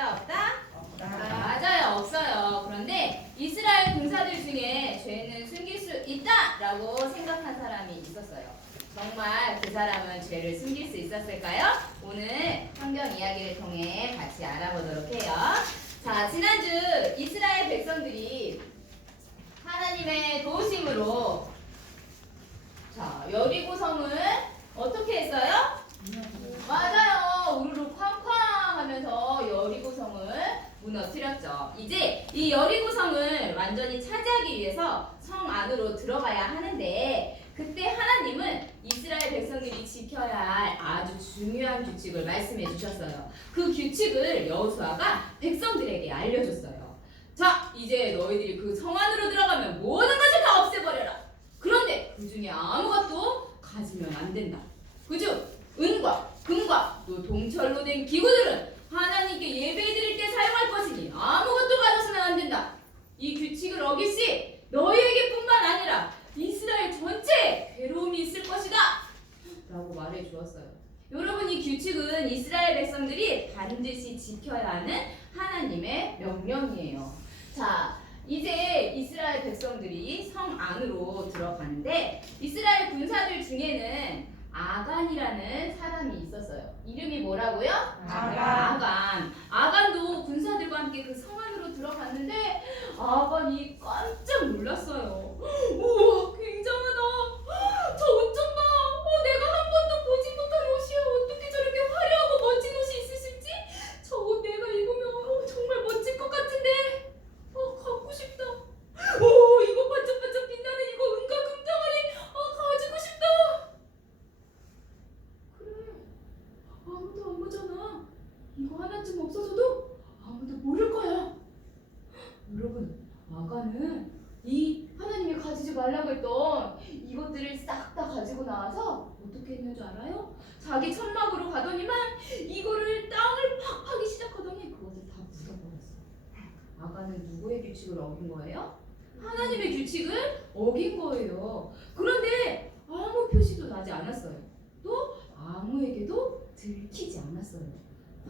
있다 없다? 없다. 맞아요. 없어요. 그런데 이스라엘 군사들 중에 죄는 숨길 수 있다라고 생각한 사람이 있었어요. 정말 그 사람은 죄를 숨길 수 있었을까요? 오늘 성경 이야기를 통해 같이 알아보도록 해요. 자, 지난주 이스라엘 백성들이 하나님의 도우심으로 여리고 성을 어떻게 했어요? 맞아요. 우르르 쾅쾅 하면서 여리고 성을 무너뜨렸죠. 이제 이 여리고 성을 완전히 차지하기 위해서 성 안으로 들어가야 하는데 그때 하나님은 이스라엘 백성들이 지켜야 할 아주 중요한 규칙을 말씀해 주셨어요. 그 규칙을 여호수아가 백성들에게 알려줬어요. 자, 이제 너희들이 그 성 안으로 들어가면 모든 것을 다 없애버려라. 그런데 그 중에 아무것도 가지면 안 된다. 그죠? 은과 금과 또 동철로 된 기구들은 하나님께 예배드릴 때 사용할 것이니 아무것도 가져서는 안 된다. 이 규칙을 어길 시 너희에게뿐만 아니라 이스라엘 전체에 괴로움이 있을 것이다 라고 말해 주었어요. 여러분, 이 규칙은 이스라엘 백성들이 반드시 지켜야 하는 하나님의 명령이에요. 자, 이제 이스라엘 백성들이 성 안으로 들어가는데 이스라엘 군사들 중에는 아간이라는 사람이 있었어요. 이름이 뭐라고요? 아간. 아간도 군사들과 함께 그 성 안으로 들어갔는데 아간이 깜짝 놀랐어요. 우와, 굉장하다. 저 옷 좀 봐. 내가 한 번도 보지 못한 옷이야. 어떻게 저렇게 화려하고 멋진 옷이 있을 수 있지? 저 옷 내가 입으면 정말 멋질 것 같은데. 갖고 싶다. 이거 반짝반짝 빛나는 이거 은과 금덩어리. 가지고 싶다. 그래, 아무도 안 보잖아. 이거 하나쯤 없어져도 아무도 모를 거야. 여러분, 아가는 이 하나님이 가지지 말라고 했던 이것들을 싹 다 가지고 나와서 어떻게 했는 줄 알아요? 자기 천막으로 가더니만 이거를 땅을 팍 파기 시작하더니 그것을 다 묻어버렸어. 아가는 누구의 규칙을 어긴 거예요? 하나님의 규칙을 어긴 거예요. 그런데 아무 표시도 나지 않았어요. 또 아무에게도 들키지 않았어요.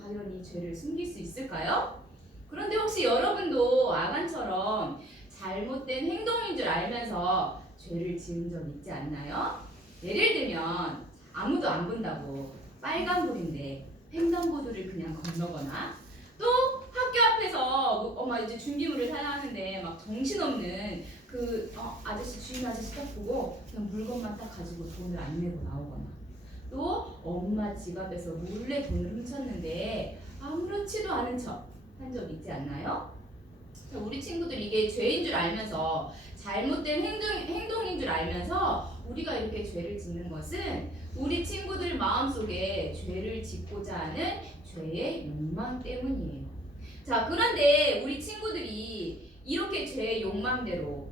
과연 이 죄를 숨길 수 있을까요? 그런데 혹시 여러분도 아간처럼 잘못된 행동인 줄 알면서 죄를 지은 적 있지 않나요? 예를 들면 아무도 안 본다고 빨간불인데 횡단보도를 그냥 건너거나 또 학교 앞에서 막 이제 준비물을 사야 하는데 막 정신없는 그 아저씨 주인 아저씨 딱 보고 그냥 물건만 딱 가지고 돈을 안 내고 나오거나 또 엄마 지갑에서 몰래 돈을 훔쳤는데 아무렇지도 않은 척 한 적 있지 않나요? 자, 우리 친구들 이게 죄인 줄 알면서 잘못된 행동인 줄 알면서 우리가 이렇게 죄를 짓는 것은 우리 친구들 마음속에 죄를 짓고자 하는 죄의 욕망 때문이에요. 자, 그런데 우리 친구들이 이렇게 죄의 욕망대로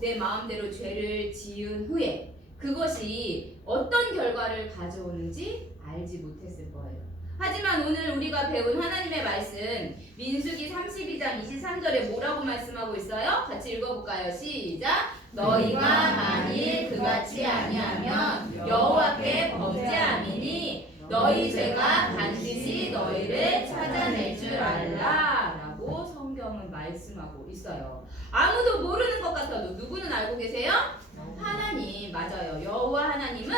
내 마음대로 죄를 지은 후에 그것이 어떤 결과를 가져오는지 알지 못했을 거예요. 하지만 오늘 우리가 배운 하나님의 말씀 민수기 32장 23절에 뭐라고 말씀하고 있어요? 같이 읽어볼까요? 시작! 너희가 만일 그같이 아니하면 여호와께 범죄함이니 너희 죄가 반드시 너희를 찾아낼 줄 알라 라고 성경은 말씀하고 있어요. 아무도 모르는 것 같아도 누구는 알고 계세요? 하나님. 맞아요. 여호와 하나님은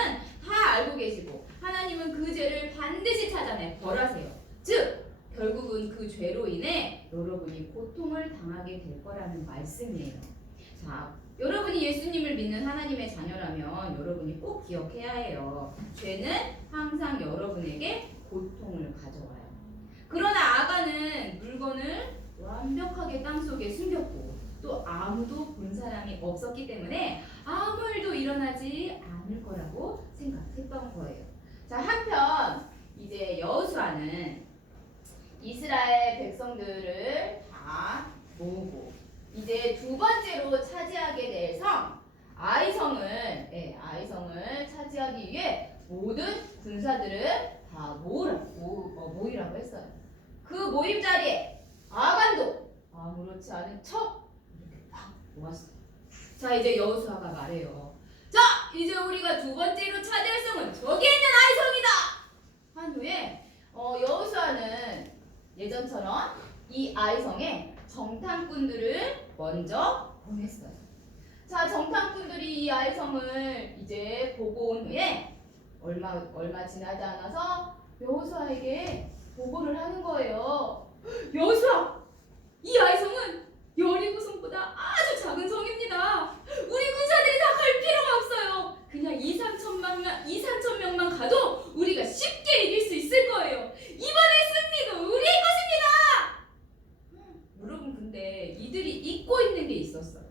다 알고 계시고 하나님은 그 죄를 반드시 찾아내 벌하세요. 즉 결국은 그 죄로 인해 여러분이 고통을 당하게 될 거라는 말씀이에요. 자, 여러분이 예수님을 믿는 하나님의 자녀라면 여러분이 꼭 기억해야 해요. 죄는 항상 여러분에게 고통을 가져와요. 그러나 아가는 물건을 완벽하게 땅속에 숨겼고 또 아무도 본 사람이 없었기 때문에 아무 일도 일어나지 않을 거라고 생각했던 거예요. 자, 한편 이제 여호수아는 이스라엘 백성들을 다 모으고 이제 두 번째로 차지하게 될 성 아이성을 차지하기 위해 모든 군사들을 다 모이라고 했어요. 그 모임 자리에 아간도 아무렇지 않은 척 이렇게 딱 모았어요. 자, 이제 여호수아가 말해요. 자, 이제 우리가 두 번째로 차지할 성은 저기 있는 아이성이다. 한 후에 여호수아는 예전처럼 이 아이성에 정탐꾼들을 먼저 보냈어요. 자, 정탐꾼들이 이 아이성을 이제 보고 온 후에 얼마 지나지 않아서 여호수아에게 보고를 하는 거예요. 여호수아, 이 아이성은 여리고성보다 아주 작은 성입니다. 우리 군사들이 다 갈 필요가 없어요. 그냥 2-3천 명만 가도 우리가 쉽게 이길 수 있을 거예요. 이번의 승리도 우리의 것입니다. 여러분, 근데 이들이 잊고 있는 게 있었어요.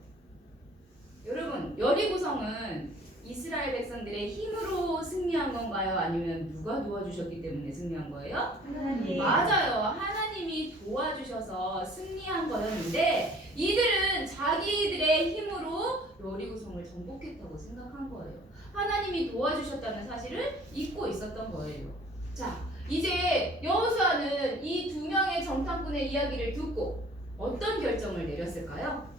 여러분, 여리고성은 이스라엘 백성들의 힘으로 승리한 건가요? 아니면 누가 도와주셨기 때문에 승리한 거예요? 하나님. 맞아요. 하나님이 도와주셔서 승리한 거였는데 이들은 자기들의 힘으로 여리고성을 정복했다고 생각한 거예요. 하나님이 도와주셨다는 사실을 잊고 있었던 거예요. 자, 이제 여호수아는 이 두 명의 정탐꾼의 이야기를 듣고 어떤 결정을 내렸을까요?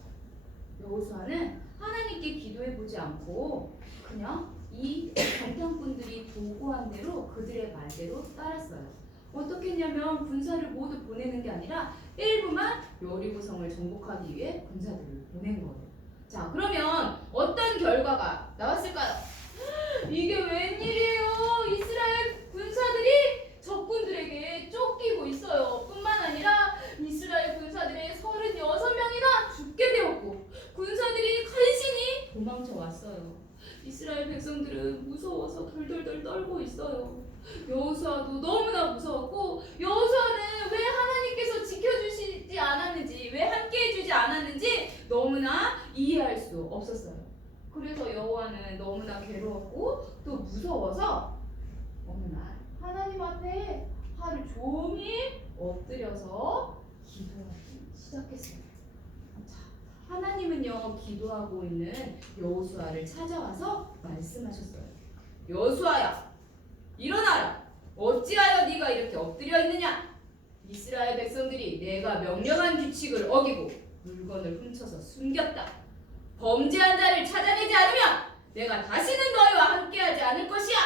여호수아는 하나님께 기도해보지 않고 그냥 이 정탐꾼들이 보고한 대로 그들의 말대로 따랐어요. 어떻게 했냐면 군사를 모두 보내는 게 아니라 일부만 여리고성을 정복하기 위해 군사들을 보낸 거예요. 자, 그러면 어떤 결과가 나왔을까요? 이게 웬일이에요? 이스라엘 군사들이 적군들에게 쫓기고 있어요. 뿐만 아니라 이스라엘 군사들의 36명이나 죽게 되었고 군사들이 간신히 도망쳐 왔어요. 이스라엘 백성들은 무서워서 덜덜덜 떨고 있어요. 여호수아도 너무나 무서웠고 여호수아는 왜 하나님께서 지켜주시지 않았는지, 왜 함께해 주지 않았는지 너무나 이해할 수 없었어요. 그래서 여호와는 너무나 괴로웠고 또 무서워서 어느 날 하나님 앞에 하루 종일 엎드려서 기도하기 시작했어요. 자, 하나님은요 기도하고 있는 여호수아를 찾아와서 말씀하셨어요. 여호수아야, 일어나라. 어찌하여 네가 이렇게 엎드려 있느냐? 이스라엘 백성들이 내가 명령한 규칙을 어기고 물건을 훔쳐서 숨겼다. 범죄한 자를 찾아내지 않으면 내가 다시는 너희와 함께하지 않을 것이야.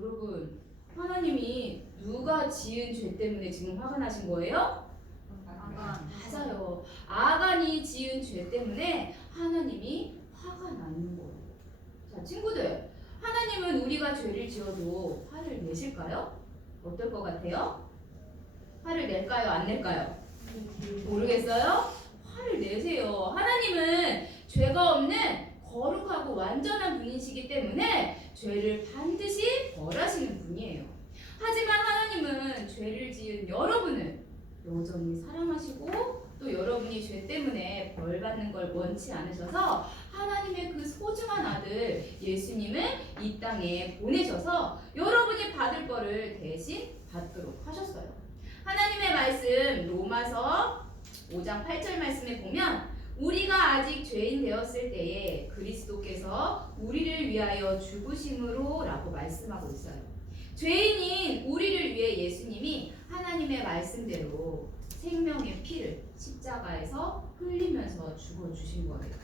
여러분, 하나님이 누가 지은 죄 때문에 지금 화가 나신 거예요? 맞아요. 아간이 지은 죄 때문에 하나님이 화가 나는 거예요. 자, 친구들, 하나님은 우리가 죄를 지어도 화를 내실까요? 어떨 것 같아요? 화를 낼까요? 안 낼까요? 모르겠어요? 화를 내세요. 하나님은 죄가 없는 거룩하고 완전한 분이시기 때문에 죄를 반드시 벌하시는 분이에요. 하지만 하나님은 죄를 지은 여러분을 여전히 사랑하시고 또 여러분이 죄 때문에 벌 받는 걸 원치 않으셔서 하나님의 그 소중한 아들 예수님을 이 땅에 보내셔서 여러분이 받을 거를 대신 받도록 하셨어요. 하나님의 말씀 로마서 5장 8절 말씀에 보면 우리가 아직 죄인 되었을 때에 그리스도께서 우리를 위하여 죽으심으로 라고 말씀하고 있어요. 죄인인 우리를 위해 예수님이 하나님의 말씀대로 생명의 피를 십자가에서 흘리면서 죽어주신 거예요.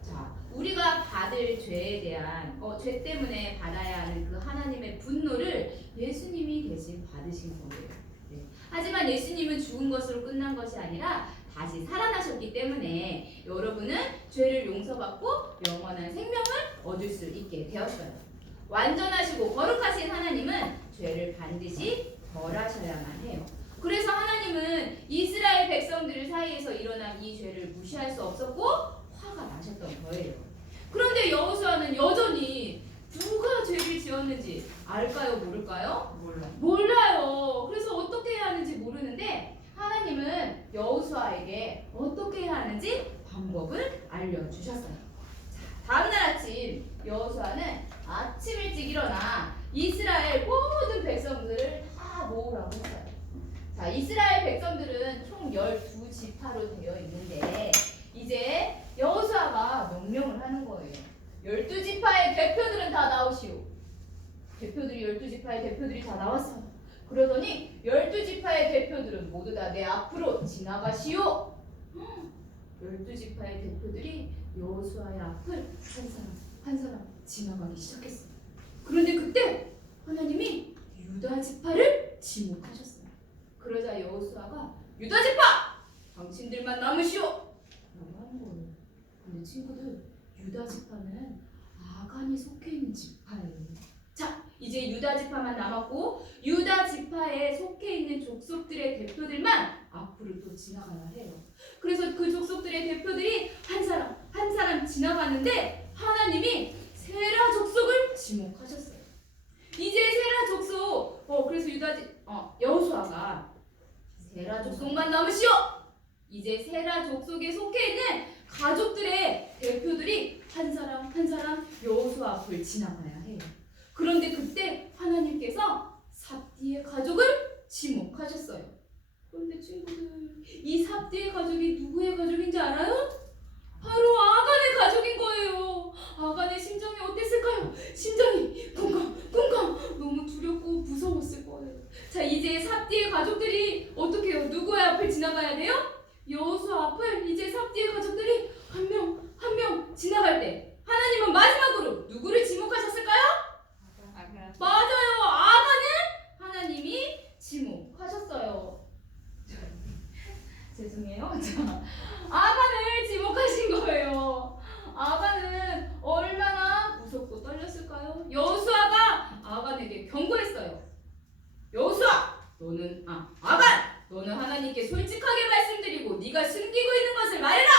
자, 우리가 받을 죄에 대한 죄 때문에 받아야 하는 그 하나님의 분노를 예수님이 대신 받으신 거예요. 네. 하지만 예수님은 죽은 것으로 끝난 것이 아니라 다시 살아나셨기 때문에 여러분은 죄를 용서받고 영원한 생명을 얻을 수 있게 되었어요. 완전하시고 거룩하신 하나님은 죄를 반드시 벌하셔야만 해요. 그래서 하나님은 이스라엘 백성들 사이에서 일어난 이 죄를 무시할 수 없었고 화가 나셨던 거예요. 그런데 여호수아는 여전히 누가 죄를 지었는지 알까요? 모를까요? 몰라요. 그래서 어떻게 해야 하는지 모르는데 하나님은 여호수아에게 어떻게 해야 하는지 방법을 알려주셨어요. 자, 다음날 아침 여호수아는 아침 일찍 일어나 이스라엘 모든 백성들을 다 모으라고 했어요. 자, 이스라엘 백성들은 총 12지파로 되어 있는데 이제 여호수아가 명령을 하는 거예요. 12지파의 대표들은 다 나오시오. 12지파의 대표들이 다 나왔어요. 그러더니 12지파의 대표들은 모두 다 내 앞으로 지나가시오. 12지파의 대표들이 여호수아의 앞을 한 사람 한 사람 지나가기 시작했어요. 그런데 그때 하나님이 유다 지파를 지목하셨어요. 그러자 여호수아가 유다 지파 당신들만 남으시오 라고 하는 거예요. 근데 친구들, 유다 지파는 아간이 속해 있는 지파예요. 자, 이제 유다 지파만 남았고 유다 지파에 속해 있는 족속들의 대표들만 앞으로 또 지나가야 해요. 그래서 그 족속들의 대표들이 한 사람 한 사람 지나가는데 하나님이 세라 족속을 지목하셨어요. 이제 세라 족속, 그래서 여호수아가 세라 족속만 남으시오. 이제 세라 족속에 속해 있는 가족들의 대표들이 한 사람 한 사람 여호수아 앞을 지나가야 해요. 그런데 그때 하나님께서 삽디의 가족을 지목하셨어요. 그런데 친구들, 이 삽디의 가족이 누구의 가족인지 알아요? 바로 아간의 가족인 거예요. 아간의 심정이 어땠을까요? 심장이 쿵쾅 너무 두렵고 무서웠을 거예요. 자, 이제 삽디의 가족들이 어떻게 해요? 누구의 앞을 지나가야 돼요? 여호수아 앞을 이제 삽디의 가족들이 한 명 한 명 지나갈 때 하나님은 마지막으로 누구를 지목하셨을까요? 맞아요. 아간을 하나님이 지목하셨어요. 죄송해요. 자, 아간을 지목하신 거예요. 아간은 얼마나 무섭고 떨렸을까요? 여호수아가 아간에게 경고했어요. 여호수아, 아간, 너는 하나님께 솔직하게 말씀드리고 네가 숨기고 있는 것을 말해라.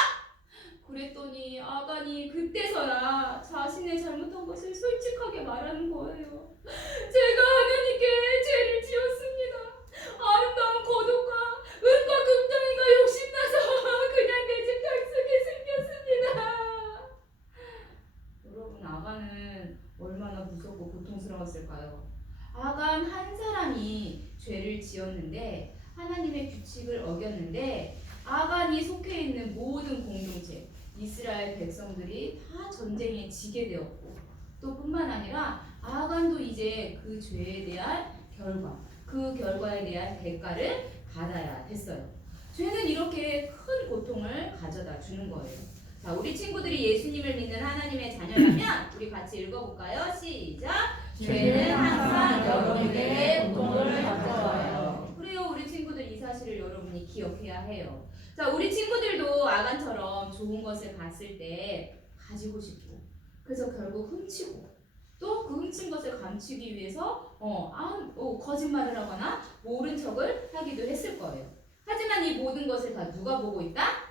그랬더니 아간이 그때서야 자신의 잘못한 것을 솔직하게 말하는 거예요. 제가 하나님께 죄를 지었습니다. 아름다운 겉옷과 은과 금덩이가 욕심나서 그냥 내 집 탕속에 숨겼습니다. 여러분, 아간은 얼마나 무섭고 고통스러웠을까요? 아간 한 사람이 죄를 지었는데 하나님의 규칙을 어겼는데 아간이 속해 있는 모든 공동체 이스라엘 백성들이 다 전쟁에 지게 되었고 또 뿐만 아니라 아간도 이제 그 죄에 대한 그 결과에 대한 대가를 받아야 됐어요. 죄는 이렇게 큰 고통을 가져다 주는 거예요. 자, 우리 친구들이 예수님을 믿는 하나님의 자녀라면 우리 같이 읽어볼까요? 시작! 죄는 항상 여러분에게 고통을 가져와요. 그래요. 우리 친구들, 이 사실을 여러분이 기억해야 해요. 자, 우리 친구들도 아간처럼 좋은 것을 봤을 때 가지고 싶고 그래서 결국 훔치고 또 그 훔친 것을 감추기 위해서 거짓말을 하거나 모른 척을 하기도 했을 거예요. 하지만 이 모든 것을 다 누가 보고 있다?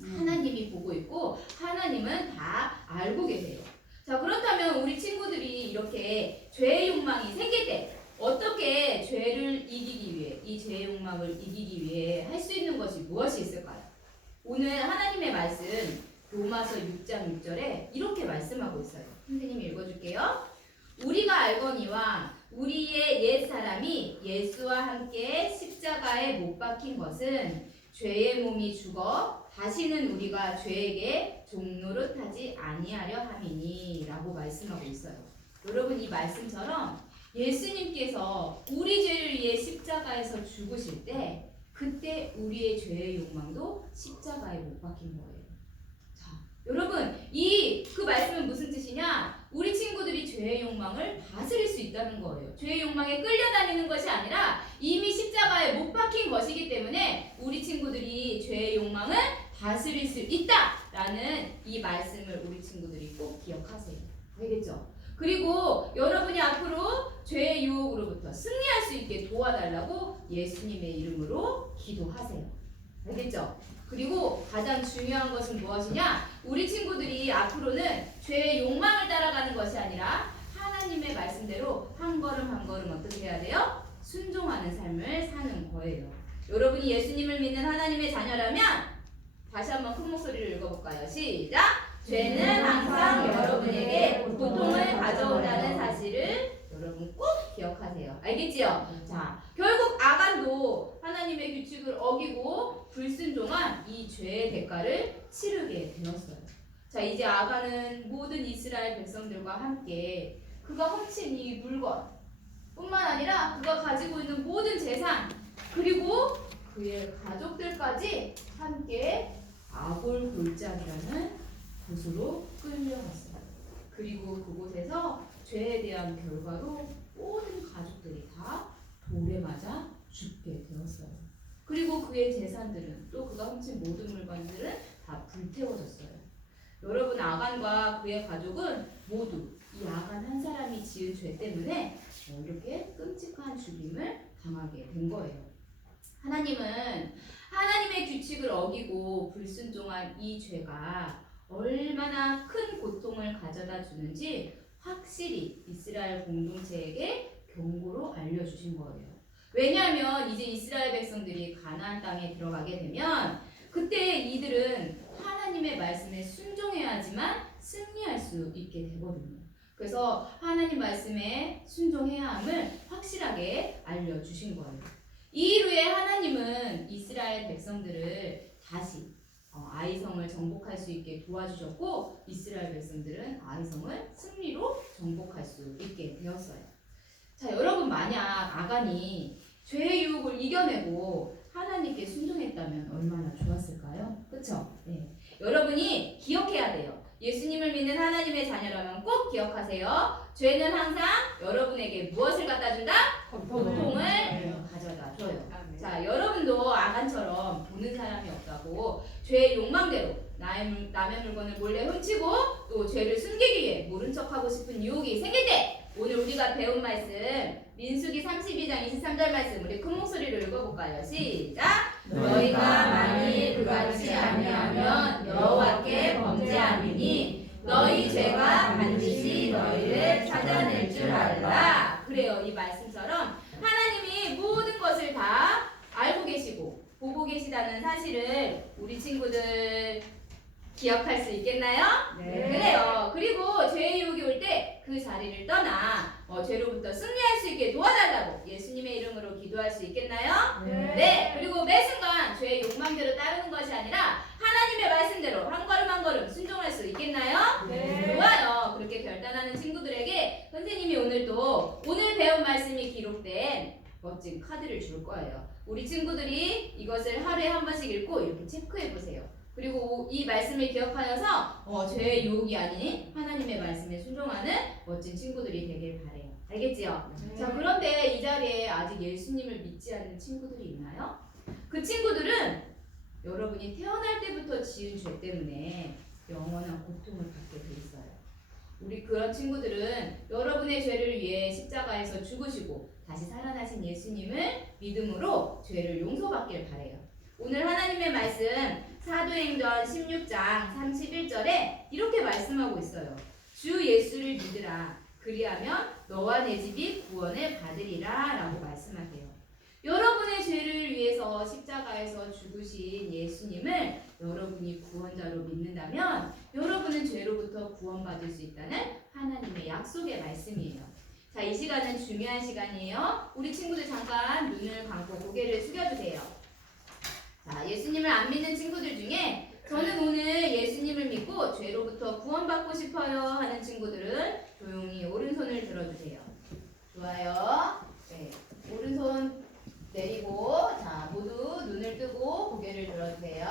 하나님이 보고 있고 하나님은 다 알고 계세요. 자, 그렇다면 우리 친구들이 이렇게 죄의 욕망이 생길 때 어떻게 죄를 이기기 위해, 이 죄의 욕망을 이기기 위해 할 수 있는 것이 무엇이 있을까요? 오늘 하나님의 말씀 로마서 6장 6절에 이렇게 말씀하고 있어요. 선생님이 읽어줄게요. 우리가 알거니와 우리의 옛사람이 예수와 함께 십자가에 못 박힌 것은 죄의 몸이 죽어 다시는 우리가 죄에게 종노릇하지 아니하려 함이니 라고 말씀하고 있어요. 여러분, 이 말씀처럼 예수님께서 우리 죄를 위해 십자가에서 죽으실 때 그때 우리의 죄의 욕망도 십자가에 못 박힌 거예요. 자, 여러분, 그 말씀은 무슨 뜻이냐? 우리 친구들이 죄의 욕망을 다스릴 수 있다는 거예요. 죄의 욕망에 끌려다니는 것이 아니라 이미 십자가에 못 박힌 것이기 때문에 우리 친구들이 죄의 욕망을 다스릴 수 있다라는 이 말씀을 우리 친구들이 꼭 기억하세요. 알겠죠? 그리고 여러분이 앞으로 죄의 유혹으로부터 승리할 수 있게 도와달라고 예수님의 이름으로 기도하세요. 알겠죠? 그리고 가장 중요한 것은 무엇이냐? 우리 친구들이 앞으로는 죄의 욕망을 따라가는 것이 아니라 하나님의 말씀대로 한 걸음 한 걸음 어떻게 해야 돼요? 순종하는 삶을 사는 거예요. 여러분이 예수님을 믿는 하나님의 자녀라면 다시 한번 큰 목소리로 읽어볼까요? 시작! 죄는 항상 여러분에게 고통을 가져온다는 사실을 여러분 꼭 기억하세요. 알겠지요? 자, 결국 아간도 하나님의 규칙을 어기고 불순종한 이 죄의 대가를 치르게 되었어요. 자, 이제 아간은 모든 이스라엘 백성들과 함께 그가 훔친 이 물건 뿐만 아니라 그가 가지고 있는 모든 재산 그리고 그의 가족들까지 함께 아골 골짜기라는 곳으로 끌려갔어요. 그리고 그곳에서 죄에 대한 결과로 모든 가족들이 다 돌에 맞아 죽게 되었어요. 그리고 그의 재산들은 또 그가 훔친 모든 물건들은 다 불태워졌어요. 여러분 아간과 그의 가족은 모두 이 아간 한 사람이 지은 죄 때문에 이렇게 끔찍한 죽임을 당하게 된 거예요. 하나님은 하나님의 규칙을 어기고 불순종한 이 죄가 얼마나 큰 고통을 가져다 주는지 확실히 이스라엘 공동체에게 경고로 알려주신 거예요. 왜냐하면 이제 이스라엘 백성들이 가나안 땅에 들어가게 되면 그때 이들은 하나님의 말씀에 순종해야지만 승리할 수 있게 되거든요. 그래서 하나님 말씀에 순종해야 함을 확실하게 알려주신 거예요. 이 이후에 하나님은 이스라엘 백성들을 다시 아이성을 정복할 수 있게 도와주셨고 이스라엘 백성들은 아이성을 승리로 정복할 수 있게 되었어요. 자, 여러분 만약 아간이 죄의 유혹을 이겨내고 하나님께 순종했다면 얼마나 좋았을까요? 그렇죠? 네. 여러분이 기억해야 돼요. 예수님을 믿는 하나님의 자녀라면 꼭 기억하세요. 죄는 항상 여러분에게 무엇을 갖다 준다? 고통을 가져다 줘요. 자, 여러분도 아간처럼 보는 사람이 없다고 죄의 욕망대로 남의 물건을 몰래 훔치고 또 죄를 숨기기 위해 모른 척하고 싶은 유혹이 생길 때 오늘 우리가 배운 말씀 민수기 32장 23절 말씀 우리 큰 목소리로 읽어볼까요? 시작! 너희가 만일 그같이 아니하면 여호와께 범죄하리니 너희 죄가 반드시 너희를 찾아낼 줄 알라. 그래요. 이 말씀처럼 하나님이 모든 것을 다 알고 계시고 보고 계시다는 사실을 우리 친구들 기억할 수 있겠나요? 네. 그래요. 그리고 죄의 유혹이 올 때 그 자리를 떠나 죄로부터 승리할 수 있게 도와달라고 예수님의 이름으로 기도할 수 있겠나요? 네. 그리고 매 순간 죄의 욕망대로 따르는 것이 아니라 하나님의 말씀대로 한 걸음 한 걸음 순종할 수 있겠나요? 네. 좋아요. 그렇게 결단하는 친구들에게 선생님이 오늘 배운 말씀이 기록된 멋진 카드를 줄 거예요. 우리 친구들이 이것을 하루에 한 번씩 읽고 이렇게 체크해 보세요. 그리고 이 말씀을 기억하여서 죄의 유혹이 아닌 하나님의 말씀에 순종하는 멋진 친구들이 되길 바래요. 알겠지요? 자, 그런데 이 자리에 아직 예수님을 믿지 않는 친구들이 있나요? 그 친구들은 여러분이 태어날 때부터 지은 죄 때문에 영원한 고통을 받게 돼 있어요. 우리 그런 친구들은 여러분의 죄를 위해 십자가에서 죽으시고 다시 살아나신 예수님을 믿음으로 죄를 용서받길 바래요. 오늘 하나님의 말씀 사도행전 16장 31절에 이렇게 말씀하고 있어요. 주 예수를 믿으라. 그리하면 너와 내 집이 구원을 받으리라 라고 말씀하세요. 여러분의 죄를 위해서 십자가에서 죽으신 예수님을 여러분이 구원자로 믿는다면 여러분은 죄로부터 구원받을 수 있다는 하나님의 약속의 말씀이에요. 자, 이 시간은 중요한 시간이에요. 우리 친구들 잠깐 눈을 감고 고개를 숙여주세요. 자, 예수님을 안 믿는 친구들 중에 저는 오늘 예수님을 믿고 죄로부터 구원받고 싶어요 하는 친구들은 조용히 오른손을 들어주세요. 좋아요. 네, 오른손 내리고 자 모두 눈을 뜨고 고개를 들어주세요.